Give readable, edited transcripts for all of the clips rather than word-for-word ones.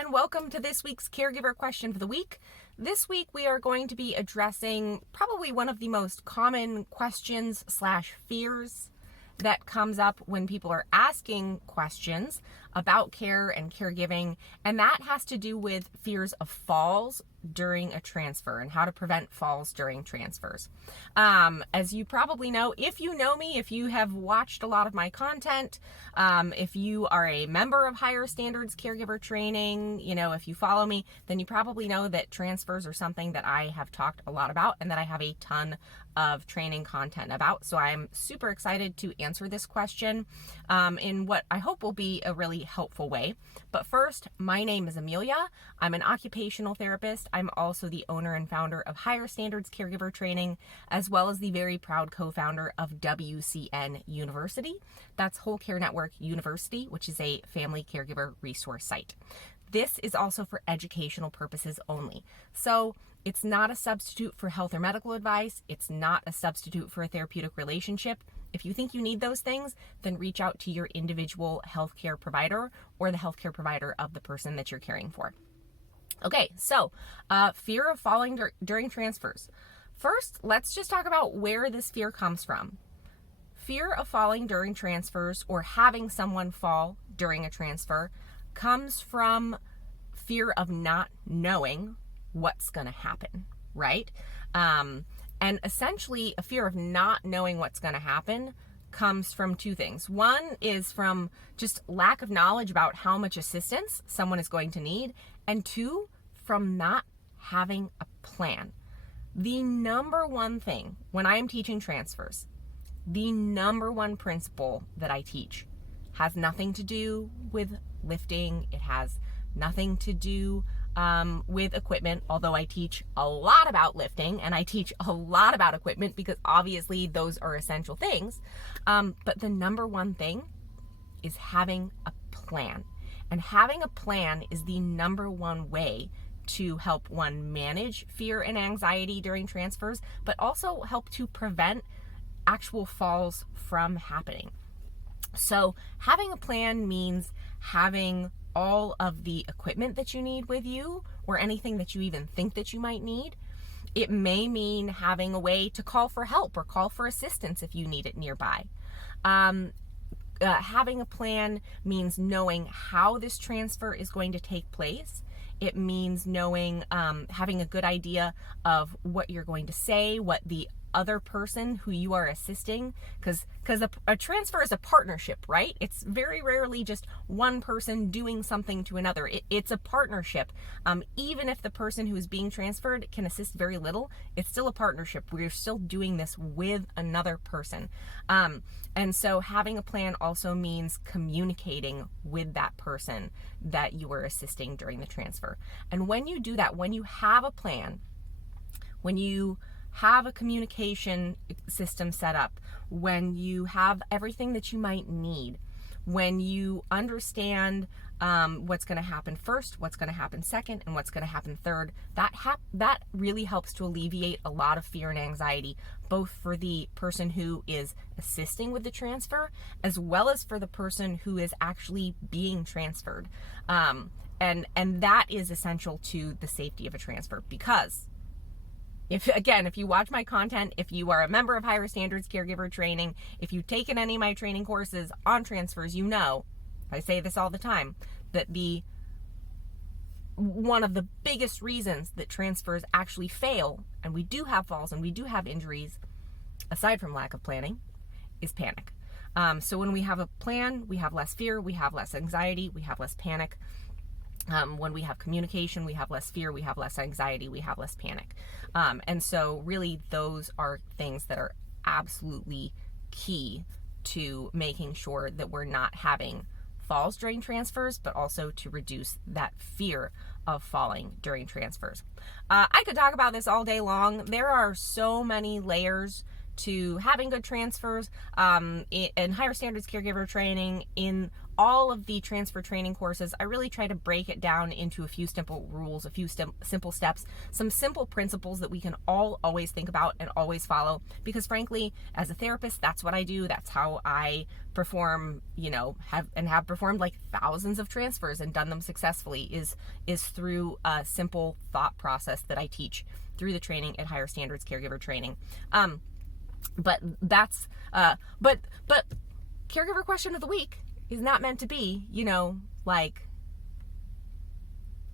and welcome to this week's Caregiver Question for the week. This week we are going to be addressing probably one of the most common questions / fears that comes up when people are asking questions about care and caregiving, and that has to do with fears of falls during a transfer and how to prevent falls during transfers. As you probably know, if you know me, if you have watched a lot of my content, if you are a member of Higher Standards Caregiver Training, if you follow me, then you probably know that transfers are something that I have talked a lot about and that I have a ton of training content about. So I'm super excited to answer this question in what I hope will be a really helpful way. But first, my name is Amelia. I'm an occupational therapist. I'm also the owner and founder of Higher Standards Caregiver Training, as well as the very proud co-founder of WCN University. That's Whole Care Network University, which is a family caregiver resource site. This is also for educational purposes only. So it's not a substitute for health or medical advice. It's not a substitute for a therapeutic relationship. If you think you need those things, then reach out to your individual healthcare provider or the healthcare provider of the person that you're caring for. Okay, so fear of falling during transfers. First, let's just talk about where this fear comes from. Fear of falling during transfers or having someone fall during a transfer comes from fear of not knowing what's going to happen, right? And essentially, a fear of not knowing what's going to happen comes from two things. One is from just lack of knowledge about how much assistance someone is going to need, and two, from not having a plan. The number one thing when I am teaching transfers, the number one principle that I teach has nothing to do with lifting. It has nothing to do with equipment, although I teach a lot about lifting and I teach a lot about equipment because obviously those are essential things. But the number one thing is having a plan. And having a plan is the number one way to help one manage fear and anxiety during transfers, but also help to prevent actual falls from happening. So having a plan means having all of the equipment that you need with you or anything that you even think that you might need. It may mean having a way to call for help or call for assistance if you need it nearby. Having a plan means knowing how this transfer is going to take place. It means knowing, having a good idea of what you're going to say, what the other person who you are assisting, because a transfer is a partnership, right? It's very rarely just one person doing something to another. It's a partnership. Even if the person who is being transferred can assist very little, it's still a partnership. We're still doing this with another person. And so having a plan also means communicating with that person that you are assisting during the transfer. And when you do that, when you have a plan, when you have a communication system set up, when you have everything that you might need, when you understand what's going to happen first, what's going to happen second, and what's going to happen third, that really helps to alleviate a lot of fear and anxiety, both for the person who is assisting with the transfer, as well as for the person who is actually being transferred. And that is essential to the safety of a transfer, because if you watch my content, if you are a member of Higher Standards Caregiver Training, if you've taken any of my training courses on transfers, you know, I say this all the time, that one of the biggest reasons that transfers actually fail, and we do have falls and we do have injuries, aside from lack of planning, is panic. So when we have a plan, we have less fear, we have less anxiety, we have less panic. When we have communication, we have less fear, we have less anxiety, we have less panic. And so really those are things that are absolutely key to making sure that we're not having falls during transfers, but also to reduce that fear of falling during transfers. I could talk about this all day long. There are so many layers to having good transfers, in higher standards caregiver training, in all of the transfer training courses, I really try to break it down into a few simple rules, a few simple steps, some simple principles that we can all always think about and always follow. Because frankly, as a therapist, that's what I do. That's how I perform, have performed like thousands of transfers and done them successfully, is through a simple thought process that I teach through the training at Higher Standards Caregiver Training. But Caregiver Question of the Week is not meant to be, like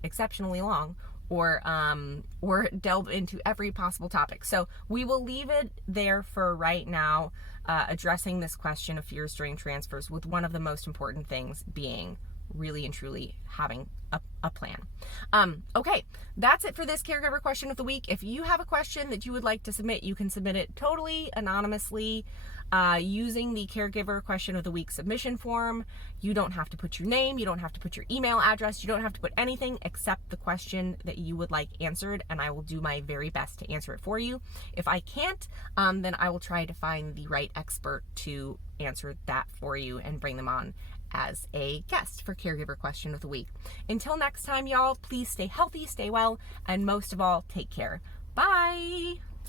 exceptionally long or delve into every possible topic. So we will leave it there for right now, addressing this question of fears during transfers, with one of the most important things being really and truly having a plan. Okay, that's it for this Caregiver Question of the Week. If you have a question that you would like to submit, you can submit it totally anonymously using the Caregiver Question of the Week submission form. You don't have to put your name, you don't have to put your email address, you don't have to put anything except the question that you would like answered, and I will do my very best to answer it for you. If I can't, then I will try to find the right expert to answer that for you and bring them on as a guest for Caregiver Question of the Week. Until next time, y'all, please stay healthy, stay well, and most of all, take care. Bye!